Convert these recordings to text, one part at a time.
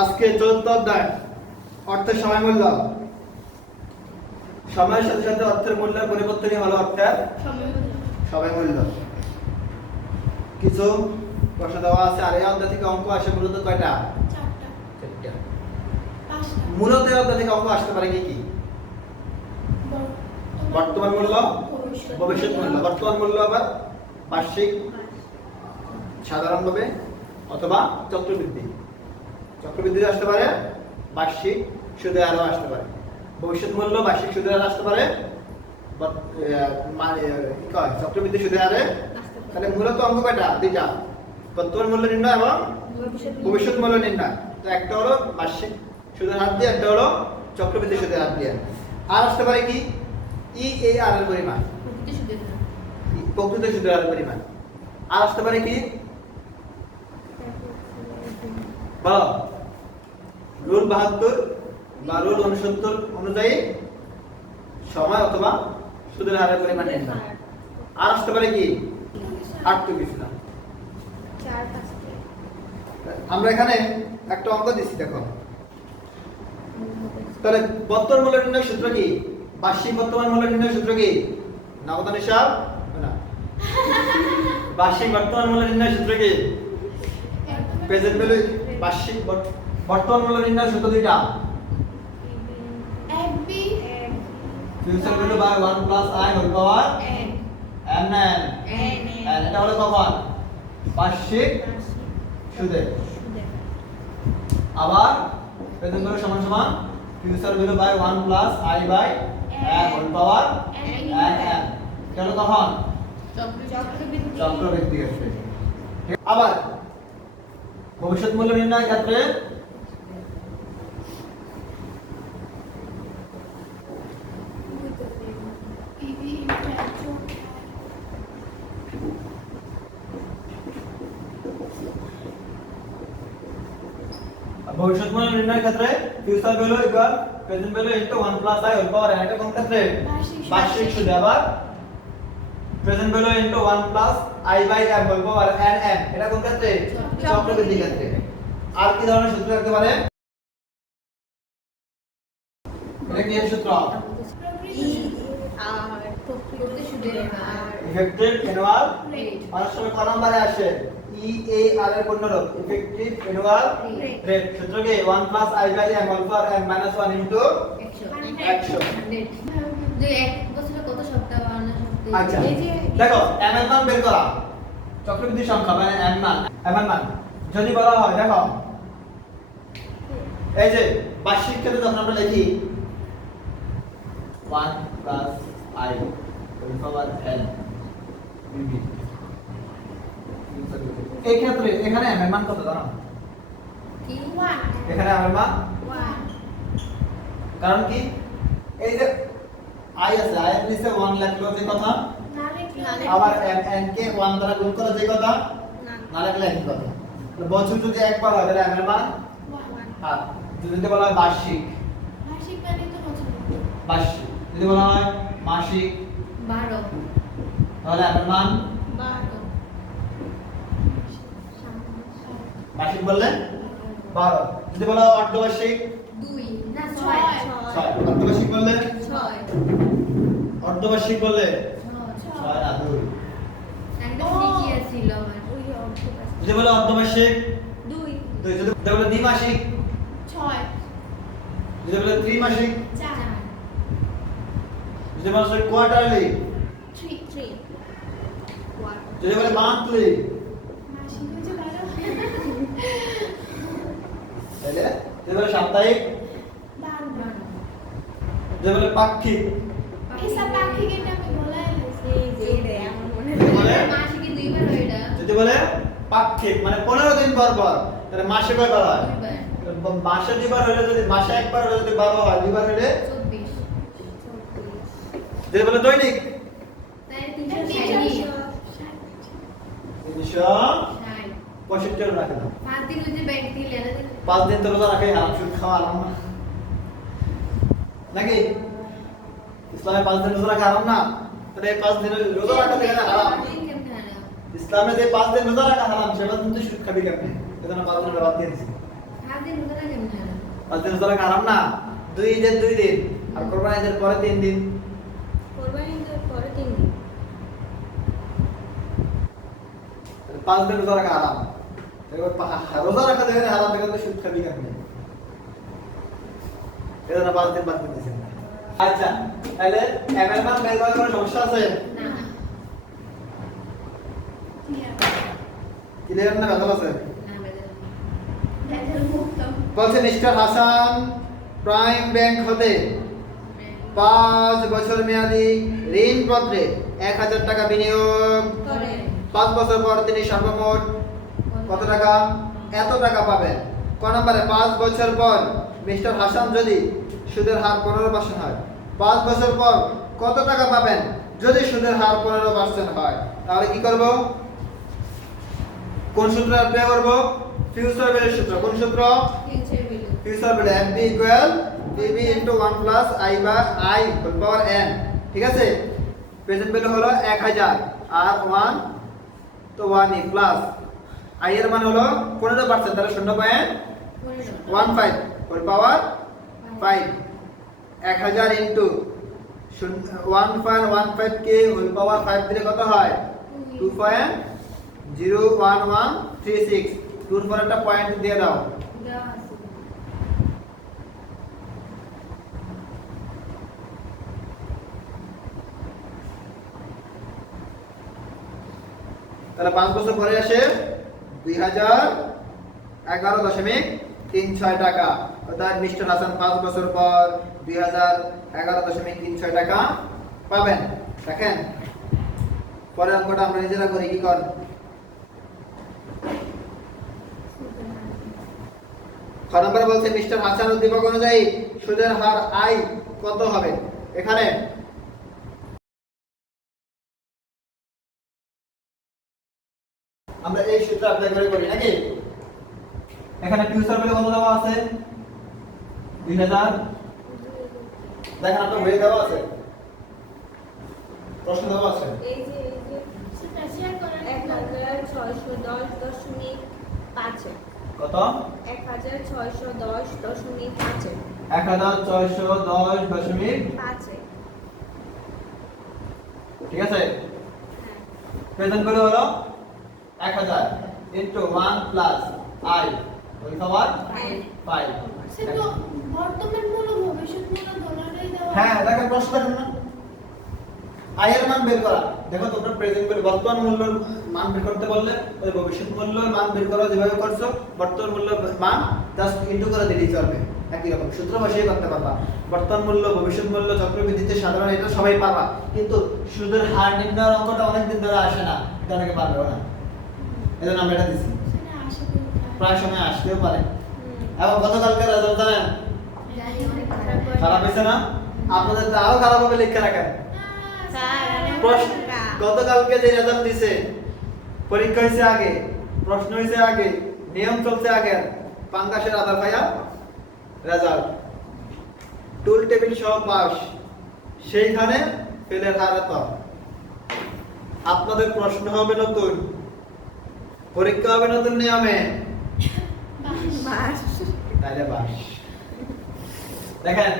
আজকে ৪র্থ অধ্যায় অর্থের সময় মূল্য। সময়ের সাথে সাথে অর্থের মূল্যের পরিবর্তনই হলো অর্থের সময় মূল্য। কিছু প্রশ্ন দেওয়া আছে। আর এই অধ্যায় থেকে অঙ্ক আসে মূলত কয়টা? চারটা। মূলত এই অধ্যায় থেকে অঙ্ক আসতে পারে কি কি? বর্তমান মূল্য, ভবিষ্যৎ মূল্য। বর্তমান মূল্য আবার বার্ষিক সাধারণভাবে অথবা চক্রবৃদ্ধি। চক্রবৃদ্ধি আসতে পারে, বার্ষিক সুদের হারও আসতে পারে। ভবিষ্যৎ মূল্য বার্ষিক সুদের হার আসতে পারে, চক্রবৃদ্ধি সুদের হারে। তাহলে মূলত অঙ্ক কয়টা? দুইটা, বর্তমান মূল্য নির্ণয় এবং ভবিষ্যৎ মূল্য নির্ণয়। তো একটা হলো বার্ষিক সুদের হার দিয়ে, একটা হলো চক্রবৃদ্ধি সুদের হার দিয়ে। আর আসতে পারে কি? EAR এর পরিমাণ, প্রকৃত সুদের হারের পরিমাণ। আর আসতে পারে কি? রুল 72 বা রুল 69 অনুযায়ী সময় অথবা সুদের হারের পরিমাণ নির্ণয়। আর আসতে পারে কি? আর তো কিছু না। আমরা এখানে একটা অঙ্ক দিচ্ছি, দেখো। তাহলে বর্তমান মূল্য নির্ণয়ের সূত্র কি? বার্ষিক বর্তমান মূল্য নির্ণয়ের সূত্র কি? নগদান হিসাব না, বার্ষিক বর্তমান মূল্য নির্ণয়ের সূত্র কি? Present value. বার্ষিক বর্তমান মূল্য নির্ণয়ের সূত্র দুইটা, future value by 1 plus i whole power n n। এটা হলো কখন? বার্ষিক সুদে। আবার প্রেজেন্ট ভ্যালু সমান সমান future value by 1 plus i by n whole power n n। এটা হলো কখন? চক্রবৃদ্ধি ক্ষেত্রে। আবার ভবিষ্যৎ মূল্য নির্ণয়ের ক্ষেত্রে ভবিষ্যৎ মূল্য নির্ণয়ের ক্ষেত্রে future value equal present value into 1 plus i whole power n। এটা কোন ক্ষেত্রে? বার্ষিক সুদে। আবার present value into 1 plus i by m whole power n n। এটা কোন ক্ষেত্রে? চক্রবৃদ্ধি ক্ষেত্রে। আর কি ধরনের সূত্র থাকতে পারে? এটা কি এর সূত্র? Effective annual rate. অনেক সময় কোন নম্বরে আসে? EAR এর পূর্ণরূপ, ইফেক্টিভ অ্যানুয়াল রেট। সূত্র কি? 1 plus i by m whole power n minus 1 into 100। যে এক বছরে কত সপ্তাহ বানানো সপ্তাহ? আচ্ছা, দেখো m এর মান বের করা, চক্রবৃদ্ধি সংখ্যা মানে m এর মান যদি বলা হয়, দেখো এই যে বার্ষিক ক্ষেত্রে যখন আমরা লিখি 1 plus i whole power n বিবি, এই ক্ষেত্রে এখানে m এর মান কত জানো? 1। এখানে m এর মান 1। কারণ কি? এই যে i আছে, i এর নিচে 1 লিখলো যে কথা, আবার n কে 1 দ্বারা গুণ করা যে কথা, না লিখলে একই কথা। তো বছর যদি একবার হয় তাহলে m এর মান 1। আর যদি বলা হয় বার্ষিক, মানে তো বছর। বার্ষিক যদি বলা হয় মাসিক 12। তাহলে m এর মান 12। মাসিক বললে 12। যদি বলা হয় অর্ধবার্ষিক 2 না 6। 6। অর্ধবার্ষিক বললে 6। অর্ধবার্ষিক বললে 6 6 না 2। একদম ঠিকই আছিল আমার ওই যদি বলা অর্ধবার্ষিক 2। যদি বলা দ্বিমাসিক 6। যদি বলা ত্রিমাসিক 4। যদি বলা কোয়ার্টারলি 3। যদি বলা মান্থলি মাসিক হচ্ছে 12। তাহলে যদি বলা সাপ্তাহিক 12। যদি বলা পাক্ষিক এসব পাখি কেন আমি বলাই লাগছে যে রে আমার মনে বলে? হয় মাসিকে দুইবার হয় এটা। যদি বলে পাক্ষিক মানে 15 দিন পর পর, তাহলে মাসে কয়বার হয়? দুইবার। মাসে দুইবার হলে, যদি মাসে একবার হলে, যদি 12 হয়, দুইবার হলে 24। যদি বলে দৈনিক তাই 360। 365 রাখে না। 5 দিন হচ্ছে ব্যাংক থেকে লেনা দিন। 5 দিন তো রোজা রাখে, হারাম সুদ খাওয়া হারাম না নাকি? ইসলামে 5 দিন রোজা রাখা হারাম না? তাহলে এই 5 দিন রোজা রাখা থেকে হারাম। ইসলামে যে 5 দিন রোজা রাখা হারাম, সেটা কিন্তু সুদ খাবি কেমনে? এজন্য 5 দিন বাদ দিয়ে দিছি। ভাগ দিন রোজা রাখেন না 5 দিন রোজা রাখা হারাম না? 2 ঈদের 2 দিন আর কোরবানি ঈদের পরে 3 দিন। কোরবানি ঈদের পরে 3 দিন 5 দিন রোজা রাখা হারাম। এবার রোজা রাখা দেখেন হারাম দেখে তো সুদ খাবি কেন? এজন্য 5 দিন বাদ দিতেছেন। আচ্ছা তাহলে এমএল মান বের করার কোনো সমস্যা আছে? না ক্লিয়ার না কথা আছে? না বেদে ভেজাল মুক্ত বলছে মিস্টার হাসান প্রাইম ব্যাংক হতে 5 বছর মেয়াদি ঋণপত্রে 1000 টাকা বিনিয়োগ করে 5 বছর পর তিনি সর্বমোট কত টাকা? এত টাকা পাবেন। ক নম্বরে 5 বছর পর মিস্টার হাসান যদি সুদের হার 15% হয় 5 বছর পর কত টাকা পাবেন যদি সুদের হার 15% হয়? তাহলে কি করব? কোন সূত্র অ্যাপ্লাই করব? ফিউচার ভ্যালুর সূত্র। কোন সূত্র? Future value future value FB equal PB into 1 plus I বা I হোল পাওয়ার n। ঠিক আছে? প্রেজেন্ট ভ্যালু হলো 1000 আর 1 তো 1 প্লাস I এর মান হলো 15% তাহলে 0.15 হোল পাওয়ার 5 1000 ইনটু 1.15 কে হোল পাওয়ার 5 দিলে কত হয়? 2.01136 2 এর পর একটা পয়েন্ট দিয়ে দাও। দেওয়া আছে তাহলে 5 বছর পরে আসে 2011.36 টাকা। অর্থাৎ মিস্টার হাসান 5 বছর পর 2011.36 টাকা পাবেন। দেখেন পরের অঙ্কটা আমরা নিজেরা করি কি কর? খ নম্বরে বলছে মিস্টার হাসান উদ্দীপক অনুযায়ী সুদের হার আই কত হবে? এখানে আমরা এই সূত্র অ্যাপ্লাই করে করি নাকি? এখানে ফিউচার ভ্যালু কত দেওয়া আছে? 2000। দেখেন আপনার বইয়ে দেওয়া আছে, প্রশ্ন দেওয়া আছে। এই যে সেটা শেয়ার করেন 1610.5 কত? 1610.5 1610.5। ঠিক আছে? প্রেজেন্ট ভ্যালু হলো 1000 into 1 plus I whole power 5। সেটা বর্তমান মূল্য ভবিষ্যৎ মূল্য দোনোটাই দেওয়া হ্যাঁ দেখেন প্রশ্ন দেখেন না, I এর মান বের করা। দেখো তোমরা প্রেজেন্ট ভ্যালু বর্তমান মূল্যের মান বের করতে বললে ওই ভবিষ্যৎ মূল্যের মান বের করা যেভাবে করছো বর্তমান মূল্যের মান জাস্ট ইনটু করে দিলেই চলবে। একই রকম সূত্র বসিয়ে করতে পারবা। বর্তমান মূল্য ভবিষ্যৎ মূল্য চক্রবৃদ্ধিতে সাধারণ এটা সবাই পারবা, কিন্তু সুদের হার নির্ণয়ের অঙ্কটা অনেক দিন ধরে আসে না, এটা অনেকে পারবে না। এজন্য আমরা এটা দিছি। সেটা আশা করি প্রায় সময় আসতেও পারে। এবং গতকালকে রেজাল্ট জানেন জানি অনেক খারাপ খারাপ হয়েছে না? আপনাদের তো আরো খারাপ হবে লিখে রাখেন। প্রশ্ন গতকালকে যে রেজাল্ট দিছে, পরীক্ষা হয়েছে আগে, প্রশ্ন হয়েছে আগে, নিয়ম চলছে আগে, পাঙ্গাসের আধার পাইয়া রেজাল্ট টুল টেবিল সহ পাস, সেইখানে ফেলের হার এত। আপনাদের প্রশ্ন হবে নতুন, পরীক্ষা হবে নতুন নিয়মে, মাস তাইলে বাস। দেখেন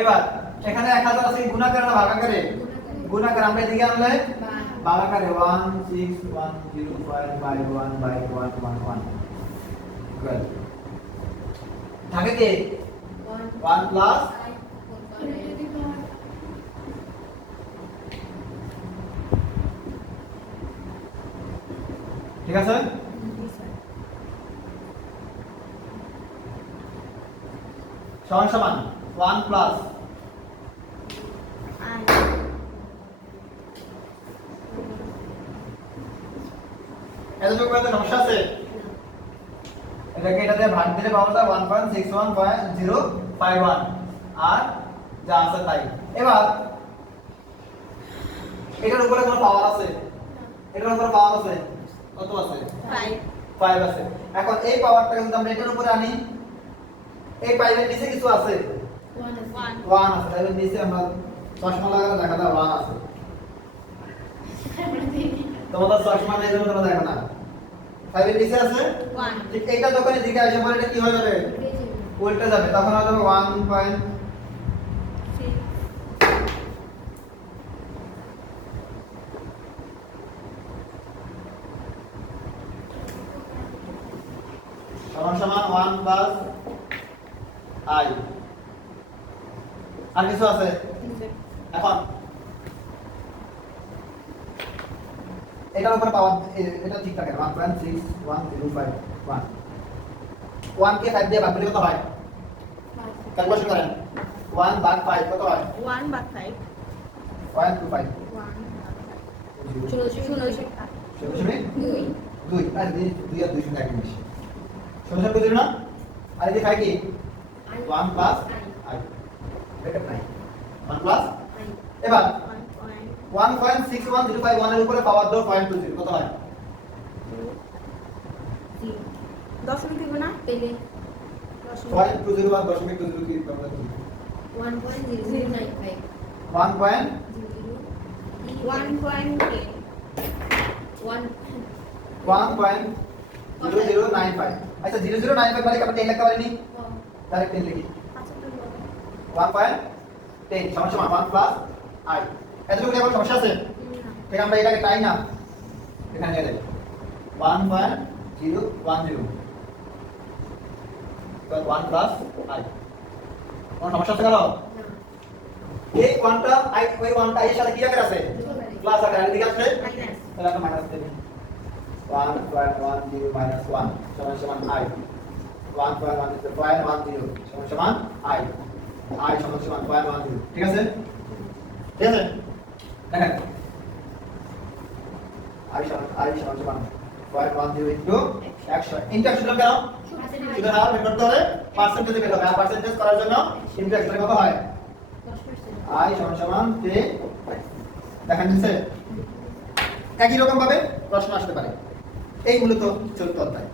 এবার এখানে 1000 আছে গুণাকার না ভাগাকারে? গুণাকার। আমরা এদিকে আনলে ভাগাকারে 1610551/111 ইকুয়াল থাকে কি 1 প্লাস ঠিক আছে? সমান সমান 1 প্লাস এতটুকু কত সমস্যা আছে? এটাকে এটা দিয়ে ভাগ দিলে পাওয়া যায় 1.61.051 আর যা আছে তাই। এবার এটার উপরে কোনো পাওয়ার আছে? এটার উপরে পাওয়ার আছে কত আছে? 5 আছে। এখন এই পাওয়ারটাকে যদি আমরা এটার উপরে আনি, এই 5 এর নিচে কিছু আছে? 1 আছে। তাহলে নিচে আমরা চশমা লাগালে দেখা যায় 1 আছে। তোমাদের চশমা নেই জন্য তোমরা দেখো না। 5 এর নিচে আছে 1 ঠিক এইটা যখন এদিকে আসে পরে এটা কি হয়ে যাবে উল্টে যাবে তখন হবে 1. সমান সমান 1 প্লাস I আর কিছু আছে এখন এটার উপরে পাওয়ার এটা ঠিক থাকে 1.6105 1 কে 5 দিয়ে ভাগ করলে কত হয় ক্যালকুলেশন করেন 1 ভাগ 5 কত হয় 1 বাদ 5 0.25 2 আর 2 আর 2 সঙ্গে এক জিনিস সমান কত না আর এই খাই কি 1 প্লাস I এটা নাই 1 প্লাস এবার 1.61051 এর উপরে পাওয়ার দাও 0.20 কত হয় দশমিক দিব না পেলে 0.20 বা 0.20 কি আমরা করি 1.0095 1.0095 আচ্ছা 0095 মানে কি আমরা 10 লিখতে পারিনি ডাইরেক্ট 10 লিখি 1.10 সমান সমান 1 প্লাস I এতটুকু কি আমার সমস্যা আছে ঠিক আমরা এটাকে টাই না এখানে নিয়ে যাই 1.010 তো 1 প্লাস I কোন সমস্যা আছে কারো এই কোয়ান্টা I ওই কোয়ান্টা এর সাথে কি আকার আছে প্লাস আকার এর দিকে আছে তাহলে আমরা মাইনাস দেব 1.10 minus 1 সমান সমান I 1.10 সমান সমান I সমান সমান 0.10 ঠিক আছে ঠিক আছে দেখেন I সমান সমান 0.10 ইনটু 100 ইনটু 100 কেন শুধু হার বের করতে হবে পার্সেন্টেজে বের হবে আর পার্সেন্টেজ করার জন্য ইনটু 100 কত হয় I সমান সমান 10 দেখেন নিচে একই রকম ভাবে প্রশ্ন আসতে পারে এই মূলত চতুর্থ অধ্যায়